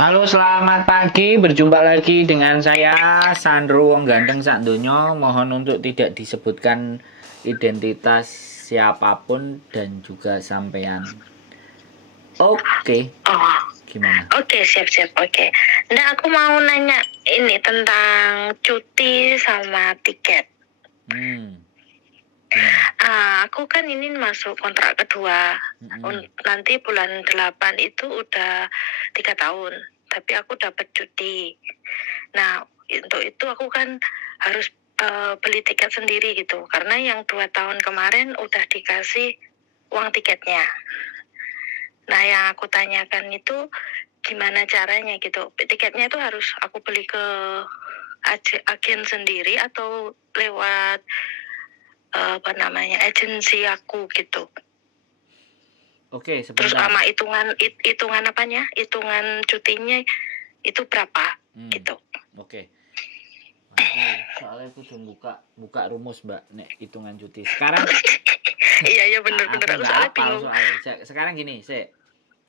Halo, selamat pagi. Berjumpa lagi dengan saya Sandro Wong Ganteng Sakdonya. Mohon untuk tidak disebutkan identitas siapapun dan juga sampean. Oke, Oh, gimana? oke, siap-siap. Oke. Nah, aku mau nanya ini tentang cuti sama tiket. Gimana? Aku kan ini masuk kontrak kedua. Nanti bulan 8 itu udah 3 tahun. Tapi aku dapat cuti. Nah, untuk itu aku kan harus beli tiket sendiri gitu. Karena yang 2 tahun kemarin udah dikasih uang tiketnya. Nah, yang aku tanyakan itu gimana caranya gitu. Tiketnya itu harus aku beli ke agen sendiri atau lewat agensi aku gitu. Oke, Terus sebentar. sama hitungan apanya? Hitungan cutinya itu berapa gitu. Oke. Soalnya aku udah buka rumus, Mbak, nek hitungan cuti. Sekarang Iya bener. aku Aku nggak soalnya hafal bingung. soalnya. Sekarang gini,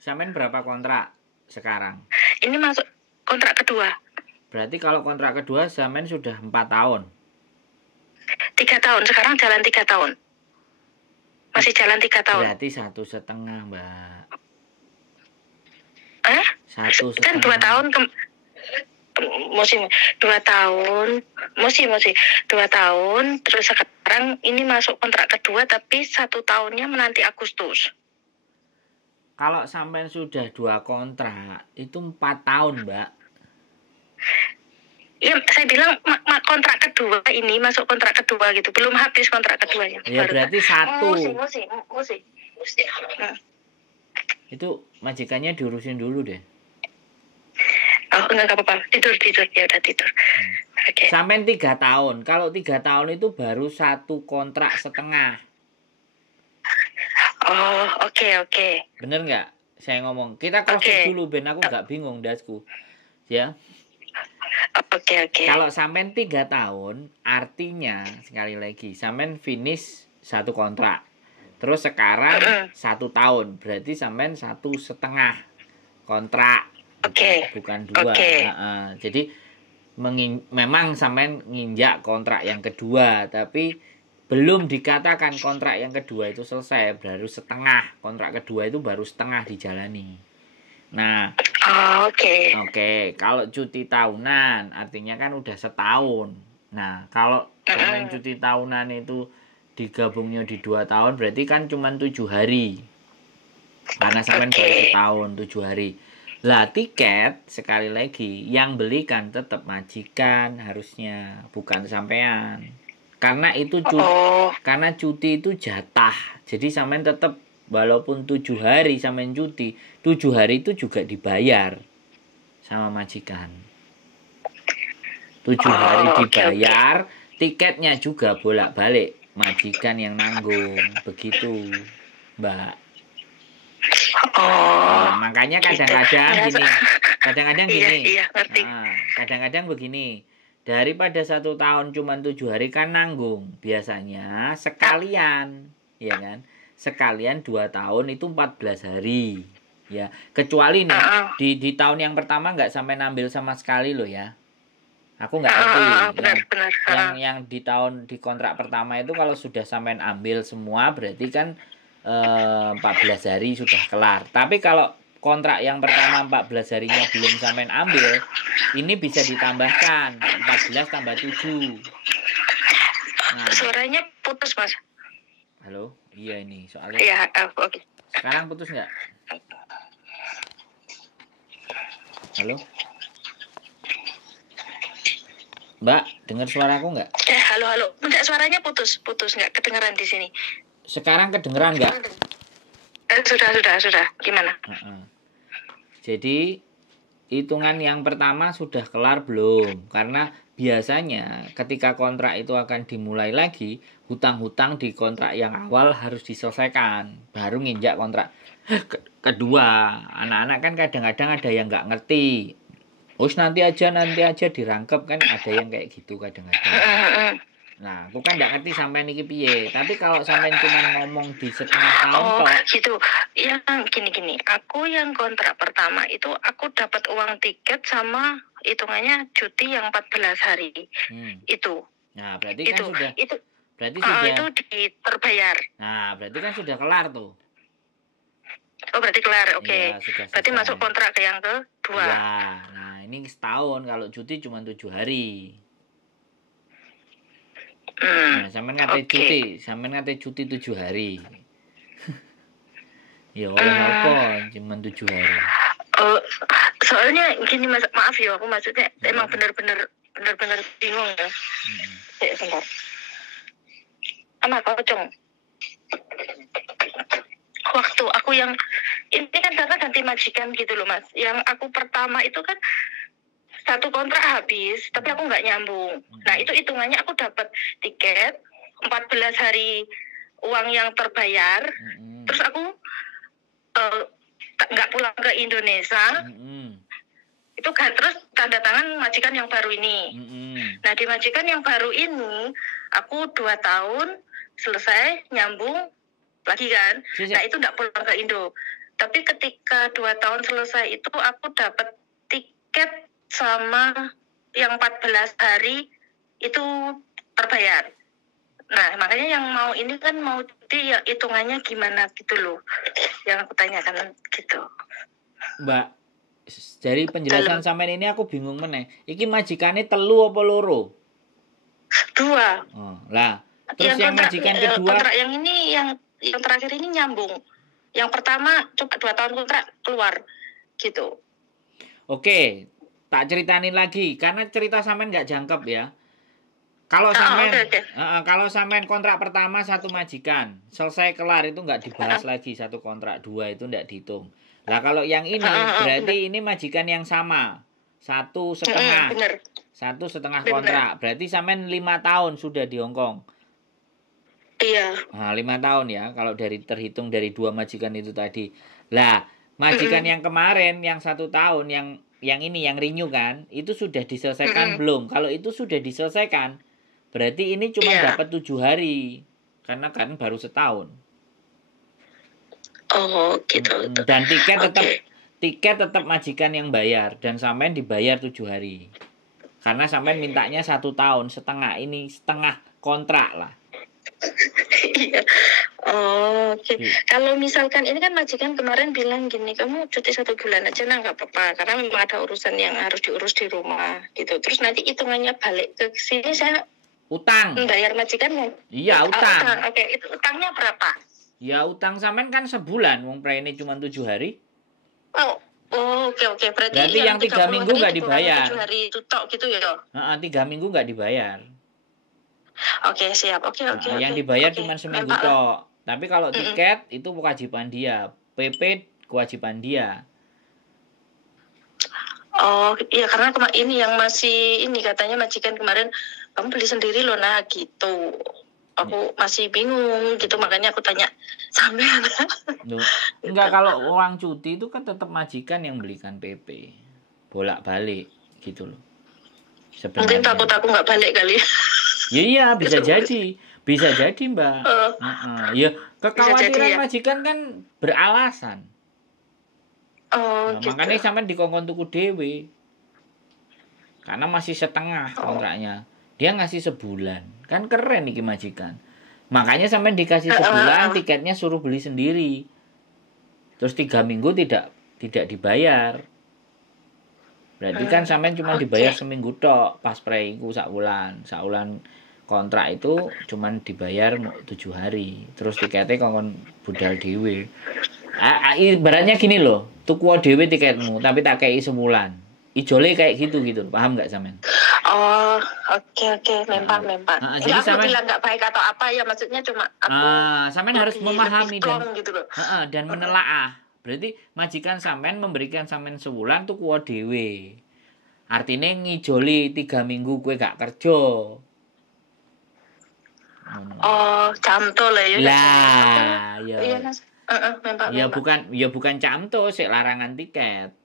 sampean berapa kontrak sekarang? Ini masuk kontrak kedua. Berarti kalau kontrak kedua sampean sudah 4 tahun. 3 tahun. Sekarang jalan 3 tahun. Masih jalan 3 tahun. Berarti 1,5, Mbak. Kan 2 1,5. tahun musim 2 tahun musim 2 tahun. Terus sekarang ini masuk kontrak kedua tapi 1 tahunnya menanti Agustus. Kalau sampean sudah 2 kontrak itu 4 tahun, Mbak. Ya saya bilang kontrak kedua ini masuk kontrak kedua gitu, belum habis kontrak keduanya. Ya berarti 1. Musim. Itu majikannya diurusin dulu deh. Oh enggak apa-apa, tidur ya udah tidur. Oke. Sampean 3 tahun. Kalau 3 tahun itu baru 1 kontrak setengah. Oh oke. Bener nggak? Saya ngomong. Kita cross check dulu, Ben. Aku nggak bingung, dasku. Ya. Oke. Kalau sampean 3 tahun, artinya sekali lagi, sampean finish 1 kontrak. Terus sekarang 1 tahun, berarti sampean 1,5 kontrak. Bukan 2. Jadi memang sampean nginjak kontrak yang kedua, tapi belum dikatakan kontrak yang kedua itu selesai, baru setengah. Kontrak kedua itu baru setengah dijalani. Nah, Oke, kalau cuti tahunan artinya kan udah setahun. Nah, kalau sampean cuti tahunan itu digabungnya di 2 tahun berarti kan cuma 7 hari. Karena sampean baru setahun 7 hari. Lah tiket sekali lagi yang belikan tetap majikan harusnya, bukan sampean. Karena itu karena cuti itu jatah. Jadi sampean tetap walaupun 7 hari sampean cuti, 7 hari itu juga dibayar sama majikan. 7 hari dibayar, tiketnya juga bolak-balik majikan yang nanggung. Begitu, Mbak. Nah, makanya kadang-kadang gini. Kadang-kadang begini. Daripada 1 tahun cuma 7 hari kan nanggung. Biasanya sekalian, ya kan? Sekalian 2 tahun itu 14 hari. Ya, kecuali nih di tahun yang pertama nggak sampai ngambil sama sekali loh ya. Aku nggak ngerti. Yang di kontrak pertama itu kalau sudah sampai ambil semua berarti kan 14 hari sudah kelar. Tapi kalau kontrak yang pertama 14 harinya belum sampai ambil, ini bisa ditambahkan 14 tambah 7. Nah, suaranya putus, Mas. Halo? Iya ini soalnya. Iya, oke. Sekarang putus nggak? Halo? Mbak, dengar suaraku nggak? Halo. Enggak, suaranya putus nggak kedengeran di sini. Sekarang kedengeran nggak? Sudah. Gimana? Jadi hitungan yang pertama sudah kelar belum? Karena biasanya ketika kontrak itu akan dimulai lagi, hutang-hutang di kontrak yang awal harus diselesaikan, baru nginjak kontrak kedua. Anak-anak kan kadang-kadang ada yang nggak ngerti. Nanti aja dirangkep kan, ada yang kayak gitu kadang-kadang. Nah, aku kan nggak ngerti sampean iki piye. Tapi kalau sampean cuma ngomong di setengah tahun Oh, tok. gitu. Yang gini-gini. Aku yang kontrak pertama itu aku dapat uang tiket sama hitungannya cuti yang 14 hari. Itu. Nah, berarti kan sudah itu terbayar. Nah, berarti kan sudah kelar tuh. Oh, berarti kelar. Oke. Iya, sudah berarti selesai. masuk kontrak ke yang kedua. Iya. Nah, ini setahun kalau cuti cuma 7 hari. Nah, sampean ngate cuti, 7 hari. Ya oleh apa cuma 7 hari. Oh, soalnya gini Mas, maaf ya, aku maksudnya emang benar-benar bingung ya. Sebentar. Anak kocong. Waktu aku yang ini kan karena ganti majikan gitu loh Mas. Yang aku pertama itu kan satu kontrak habis, tapi aku nggak nyambung. Nah, itu hitungannya aku dapat tiket 14 hari uang yang terbayar. Terus aku nggak pulang ke Indonesia. Itu kan terus tanda tangan majikan yang baru ini. Nah, di majikan yang baru ini aku 2 tahun selesai nyambung lagi kan. Nah, itu nggak pulang ke Indo. Tapi ketika 2 tahun selesai itu aku dapat tiket sama yang 14 hari itu terbayar. Nah, makanya yang mau ini kan mau cuti ya hitungannya gimana gitu loh. Yang aku tanyakan gitu. Mbak, dari penjelasan sampean ini aku bingung meneh. Iki majikane telu apa loro? 2. Oh, lah. Terus yang majikan kedua kontrak yang ini yang terakhir ini nyambung. Yang pertama coba 2 tahun kontrak keluar gitu. Oke, tak ceritain lagi karena cerita sampean nggak jangkep ya. Kalau sampean kalau sampean kontrak pertama satu majikan, selesai kelar itu nggak dibahas lagi satu kontrak, 2 itu nggak dihitung. Lah kalau yang ini berarti ini majikan yang sama. 1,5. 1,5 kontrak. Berarti sampean 5 tahun sudah di Hong Kong. Iya. Nah, 5 tahun ya kalau terhitung dari 2 majikan itu tadi. Lah, majikan yang kemarin yang 1 tahun yang ini yang renew kan, itu sudah diselesaikan belum? Kalau itu sudah diselesaikan, berarti ini cuma dapat 7 hari. Karena kan baru setahun. Oh, gitu. Dan tiket tetap majikan yang bayar dan sampean dibayar 7 hari. Karena sampean mintanya 1 tahun, setengah kontrak lah. Iya. Oh, oke. Kalau misalkan ini kan majikan kemarin bilang gini, kamu cuti 1 bulan aja nah nggak apa-apa karena memang ada urusan yang harus diurus di rumah gitu. Terus nanti hitungannya balik ke sini saya utang. Bayar majikan kan? Iya, utang. Oke, itu utangnya berapa? Ya utang sampean kan sebulan, wong prene cuma 7 hari. Oke. Berarti yang 3 minggu nggak dibayar. 7 hari itu tok gitu ya? 3 minggu nggak dibayar. Oke, siap. Oke. Yang dibayar cuma seminggu tok. Tapi kalau tiket itu kewajiban dia. PP kewajiban dia. Oh, iya karena ini yang masih ini katanya majikan kemarin kamu beli sendiri loh nah gitu. Aku masih bingung gitu makanya aku tanya sampean. Enggak, kalau orang cuti itu kan tetap majikan yang belikan PP. Bolak-balik gitu loh. Sebenarnya. Mungkin takut aku nggak balik kali. Iya, bisa jadi. Bisa jadi, Mbak. Ya, kekhawatiran majikan kan beralasan. Gitu. Makanya sampean dikongkon tuku dhewe. Karena masih setengah kontraknya. Dia ngasih sebulan. Kan keren iki majikan. Makanya sampean dikasih sebulan, tiketnya suruh beli sendiri. Terus 3 minggu tidak dibayar. Berarti kan sampean cuma dibayar seminggu tok pas pre iku sak wulan. Sak wulan kontrak itu cuma dibayar 7 hari. Terus tiketnya kongkon budal dhewe. Ibaratnya gini loh, tuku dhewe tiketmu tapi tak kei sebulan. Ijole kayak gitu, paham nggak sampean? Oh, oke, memang. Jadi sampean bilang nggak baik atau apa ya, maksudnya cuma aku. Sampean harus memahami dan gitu loh. Dan menelaah. Berarti majikan sampean memberikan sampean sebulan tuku dhewe. Artinya ngijoli 3 minggu kue gak kerja. Oh, camto lah ya. Lah, ya. Iya, Mas. Bukan camto, sik larangan tiket.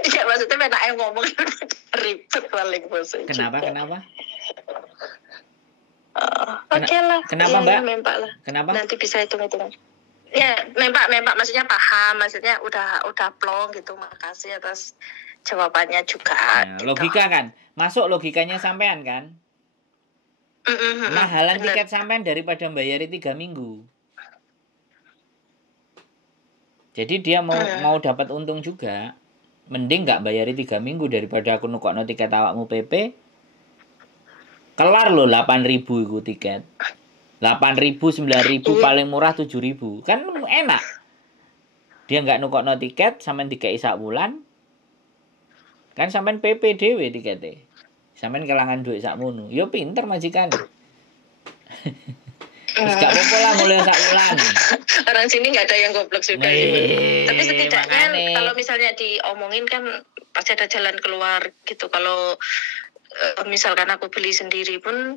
Ya maksudnya enak ngomong ribet paling bos. Kenapa? Oke lah. Kenapa, Mbak? Mempak lah. Kenapa? Nanti bisa hitung-hitung. Ya, mempak maksudnya paham, maksudnya udah plong gitu. Makasih atas jawabannya juga. Nah, gitu. Logika kan, masuk logikanya sampean kan? Mahalan tiket sampean daripada bayari 3 minggu. Jadi dia mau dapat untung juga. Mending nggak bayari 3 minggu daripada aku nukokno tiket awakmu PP. Kelar lo 8.000 iku tiket. 8.000, 9.000 paling murah 7.000. Kan enak. Dia nggak nukokno tiket sampean dikai sak wulan. Kan sampean PP dhewe tikete. Sampean kelangan duit sakmono. Yo pinter majikan. Terus gak apa-apa lah mulai sak wulan. Orang sini nggak ada yang goblok juga. Tapi setidaknya makanya. kalau misalnya diomongin kan pasti ada jalan keluar gitu. Kalau misalkan aku beli sendiri pun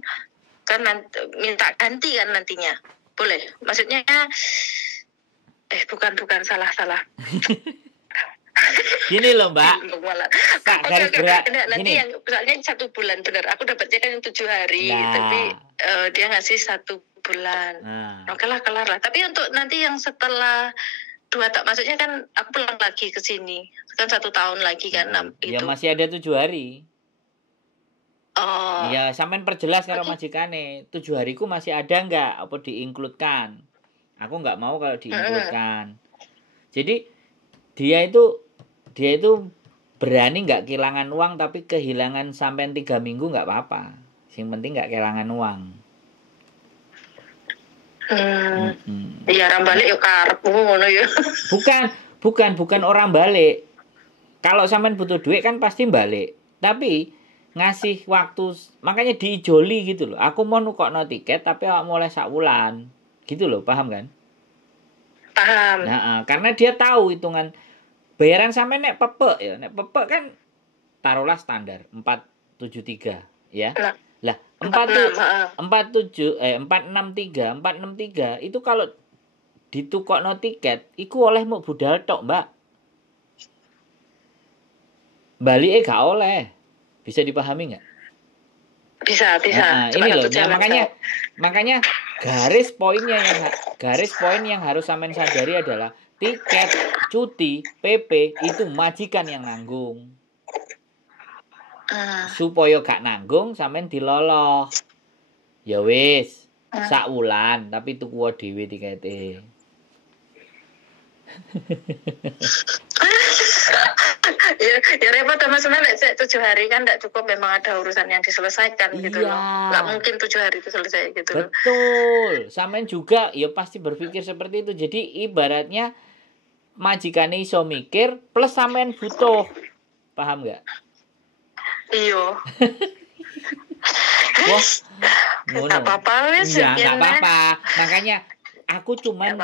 kan minta ganti kan nantinya. Boleh. Maksudnya bukan salah. Gini loh Mbak. Garis berat. Nanti yang misalnya 1 bulan benar. Aku dapatnya kan 7 hari, tapi dia ngasih 1 bulan. Oke lah, kelar lah. Tapi untuk nanti yang setelah 2 tak, maksudnya kan aku pulang lagi ke sini. Kan 1 tahun lagi kan. Ya itu. masih ada 7 hari. Oh. Ya sampean perjelas karo majikane. 7 hariku masih ada enggak? Apa diinkludkan? Aku enggak mau kalau diinkludkan. Jadi dia itu berani nggak kehilangan uang, tapi kehilangan sampai 3 minggu nggak apa-apa. Yang penting nggak kehilangan uang. Iya, orang balik yuk karepmu ngono ya. Bukan orang balik. Kalau sampean butuh duit kan pasti balik. Tapi ngasih waktu, makanya diijoli gitu loh. Aku mau nukokno tiket tapi awak mulai sak wulan. Gitu loh, paham kan? Paham. Nah, karena dia tahu hitungan bayaran sampai nek pepek ya. Nek pepek kan taruhlah standar 473 ya. Lah 463 itu kalau ditukokno tiket iku oleh mau budal tok, Mbak. Balike gak oleh. Bisa dipahami nggak? Bisa. Nah, ini loh. Nah, makanya garis poin yang harus sampean sadari adalah tiket, cuti, PP itu majikan yang nanggung. Supaya gak nanggung sampean diloloh. Ya wis, sak wulan tapi tuku dhewe tikete. ya repot Mas, nek 7 hari kan enggak cukup, memang ada urusan yang diselesaikan gitu loh. Enggak mungkin 7 hari itu selesai gitu loh. Betul. Sampean juga ya pasti berpikir seperti itu. Jadi ibaratnya majikane iso mikir plus sampean butuh. Paham enggak? Iya. Wah, enggak apa-apa wis. Ya enggak apa-apa. Makanya aku cuman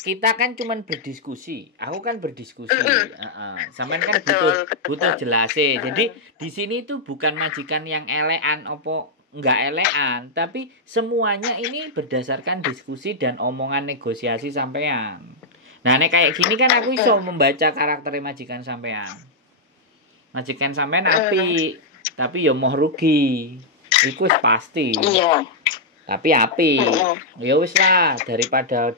kita kan cuman berdiskusi. Aku kan berdiskusi. Sampean kan butuh jelase. Jadi di sini itu bukan majikan yang elekan opo enggak elekan, tapi semuanya ini berdasarkan diskusi dan omongan negosiasi sampean. Nah, nek kayak gini kan aku iso membaca karakter majikan sampean. Majikan sampean api, tapi ya mau rugi. Iku pasti. Iya. Tapi api. Ya wis lah, daripada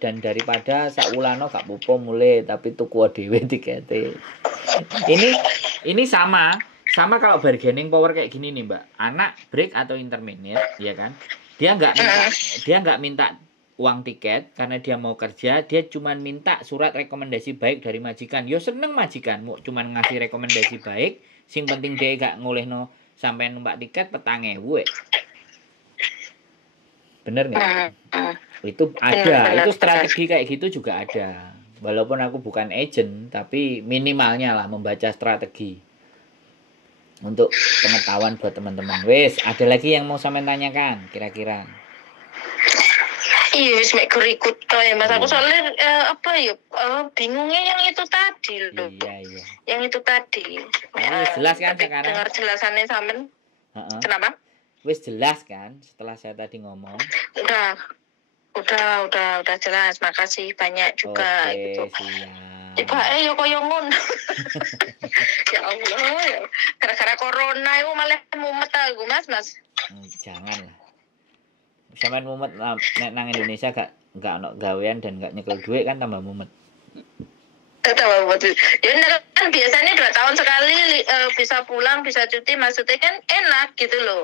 sak wulano gak popo mulai tapi tuku dhewe tikete. Ini sama kalau bargaining power kayak gini nih, Mbak. Anak break atau intermediate, ya kan? Dia enggak minta uang tiket karena dia mau kerja, dia cuma minta surat rekomendasi baik dari majikan. Yo seneng majikan, mau cuma ngasih rekomendasi baik, sing penting dia gak ngolehno sampai numpak tiket petang 1000. Bener nggak? Itu ada, itu strategi kayak gitu juga ada. Walaupun aku bukan agent, tapi minimalnya lah membaca strategi untuk pengetahuan buat teman-teman. Wes, ada lagi yang mau sampean tanyakan kira-kira? Iya, wis mek ikut ya Mas. Aku soalnya bingungnya yang itu tadi loh. Iya. Yang itu tadi. Jelas kan sekarang? Dengar jelasannya sampean. Kenapa? Wis jelas kan setelah saya tadi ngomong? Udah jelas. Makasih banyak juga. Oke, gitu. Siap. Tiba yo koyo ngono. Ya Allah, ya. Gara-gara corona itu malah mumet aku, Mas. Jangan lah. sampean mumet nek nang Indonesia gak ono gawean dan gak nyekel duit kan tambah mumet. Tambah mumet. Ya kan biasanya 2 tahun sekali bisa pulang, bisa cuti, maksudnya kan enak gitu loh.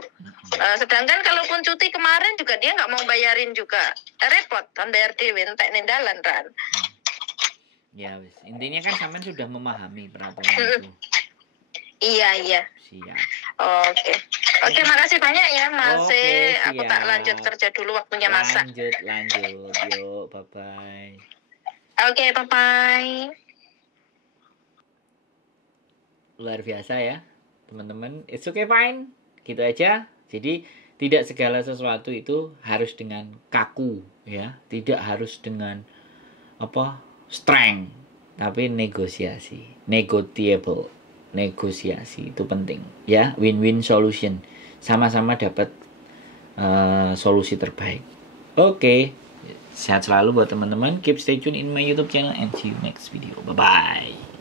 Sedangkan kalaupun cuti kemarin juga dia nggak mau bayarin juga, repot kan bayar dewe entek nendalan kan. Ya wis, intinya kan sampean sudah memahami peraturan itu. Iya. Siap. Oke, makasih banyak ya Mas. Oke, aku tak lanjut kerja dulu, waktunya masak. Lanjut. Yuk, bye-bye. Oke, bye-bye. Luar biasa ya, teman-teman. It's okay, fine. Gitu aja. Jadi tidak segala sesuatu itu harus dengan kaku ya, tidak harus dengan strength, tapi negosiasi itu penting ya, win-win solution, sama-sama dapat solusi terbaik. Oke. Sehat selalu buat teman-teman, keep stay tune in my YouTube channel and see you next video. Bye bye.